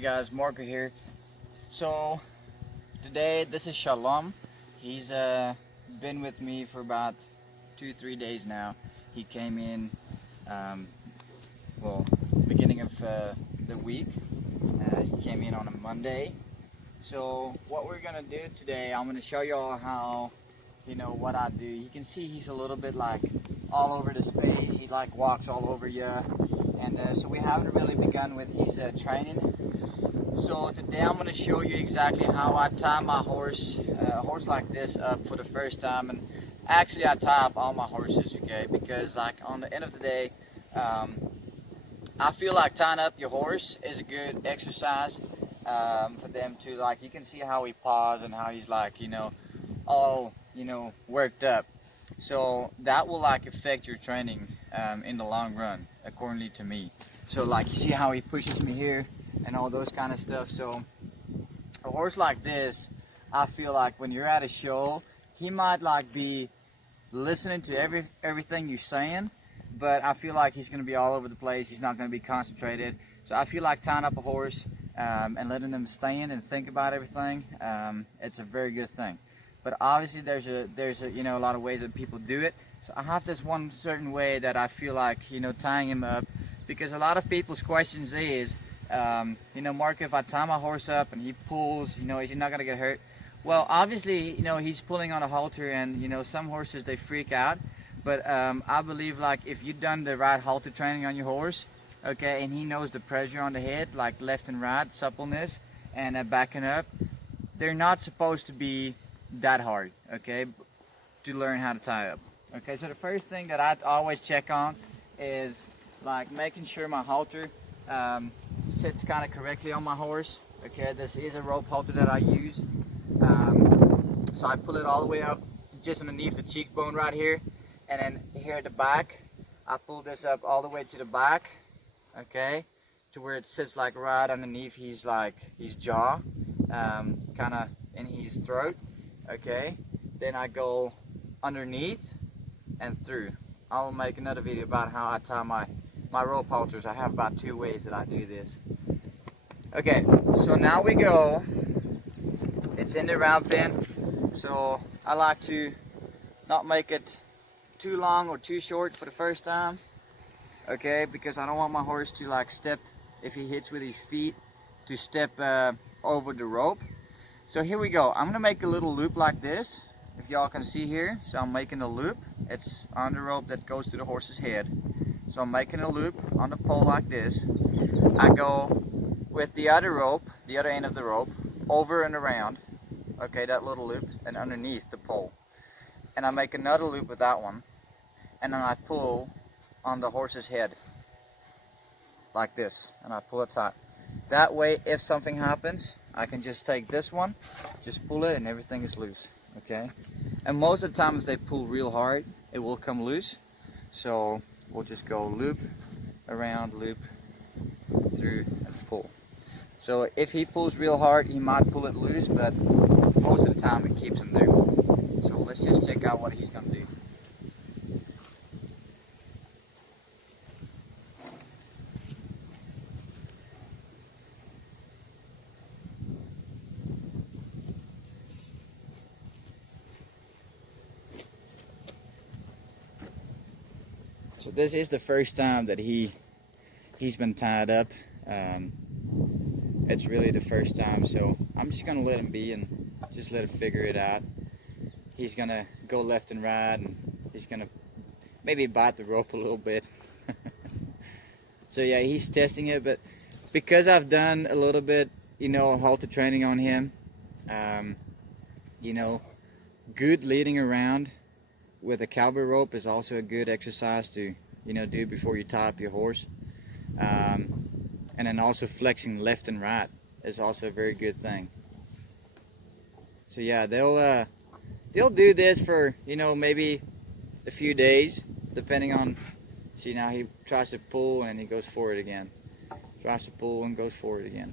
Hey guys, Marco here. So today this is Shalom. He's been with me for about 2-3 days now. He came in well, beginning of the week. He came in on a Monday. So what we're gonna do today, I'm gonna show you all how, what I do. You can see he's a little bit like all over the space. He like walks all over you, and so we haven't really begun with his training. So today I'm going to show you exactly how I tie my horse, a horse like this, up for the first time. And actually I tie up all my horses, okay, because like on the end of the day, I feel like tying up your horse is a good exercise for them to, like, you can see how he paws and how he's like, all, worked up. So that will like affect your training in the long run, accordingly to me. So like you see how he pushes me here and all those kind of stuff. So a horse like this, I feel like when you're at a show, he might like be listening to everything you're saying, but I feel like he's going to be all over the place. He's not going to be concentrated. So I feel like tying up a horse and letting him stand and think about everything, it's a very good thing. But obviously there's a lot of ways that people do it. So I have this one certain way that I feel like, tying him up, because a lot of people's questions is, Mark, if I tie my horse up and he pulls, is he not gonna get hurt? Well, obviously, he's pulling on a halter, and some horses, they freak out. But I believe like if you've done the right halter training on your horse, okay, and he knows the pressure on the head, like left and right, suppleness, and backing up, they're not supposed to be that hard, okay, to learn how to tie up. Okay, so the first thing that I always check on is like making sure my halter sits kind of correctly on my horse. Okay, this is a rope halter that I use. So I pull it all the way up just underneath the cheekbone right here, and then here at the back I pull this up all the way to the back, okay, to where it sits like right underneath his jaw, kind of in his throat. Okay, then I go underneath and through. I'll make another video about how I tie my rope halters. I have about 2 ways that I do this. Okay, so now we go. It's in the round pen, so I like to not make it too long or too short for the first time, okay, because I don't want my horse to like step, if he hits with his feet, to step over the rope. So here we go. I'm gonna make a little loop like this, if y'all can see here. So I'm making a loop. It's on the rope that goes to the horse's head. So I'm making a loop on the pole like this. I go with the other rope, the other end of the rope, over and around, okay, that little loop, and underneath the pole. And I make another loop with that one, and then I pull on the horse's head like this, and I pull it tight. That way, if something happens, I can just take this one, just pull it, and everything is loose, okay? And most of the time, if they pull real hard, it will come loose. So we'll just go loop, around, loop, through, and pull. So if he pulls real hard, he might pull it loose, but most of the time it keeps him there. So let's just check out what he's gonna do. So this is the first time that he's been tied up. It's really the first time, so I'm just gonna let him be and just let him figure it out. He's gonna go left and right, and he's gonna maybe bite the rope a little bit. So yeah, he's testing it, but because I've done a little bit, halter training on him, good leading around with a cowboy rope is also a good exercise to do before you tie up your horse, and then also flexing left and right is also a very good thing. So yeah, they'll do this for maybe a few days, depending on. See, now he tries to pull and he goes forward again, tries to pull and goes forward again.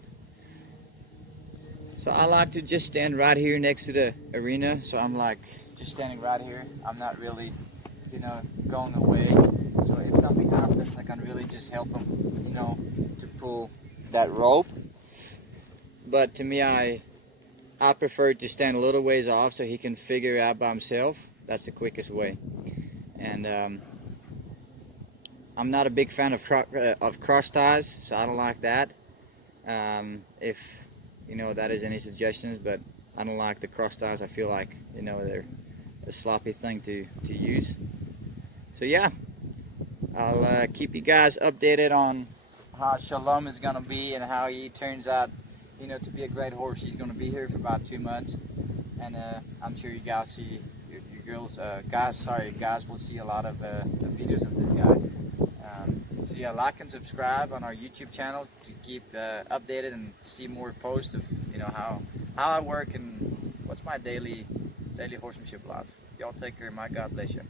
So I like to just stand right here next to the arena, so I'm like just standing right here. I'm not really, going away. So if something happens, I can really just help him, to pull that rope. but to me, I prefer to stand a little ways off so he can figure it out by himself. That's the quickest way. And I'm not a big fan of cross ties, so I don't like that. If that is any suggestions, but I don't like the cross ties. I feel like they're a sloppy thing to use. So yeah, I'll keep you guys updated on how Shalom is gonna be and how he turns out to be a great horse. He's gonna be here for about 2 months, and I'm sure you guys see guys will see a lot of the videos of this guy. So yeah, like and subscribe on our YouTube channel to keep updated and see more posts of how I work and what's my daily horsemanship life. Y'all take care. My God bless you.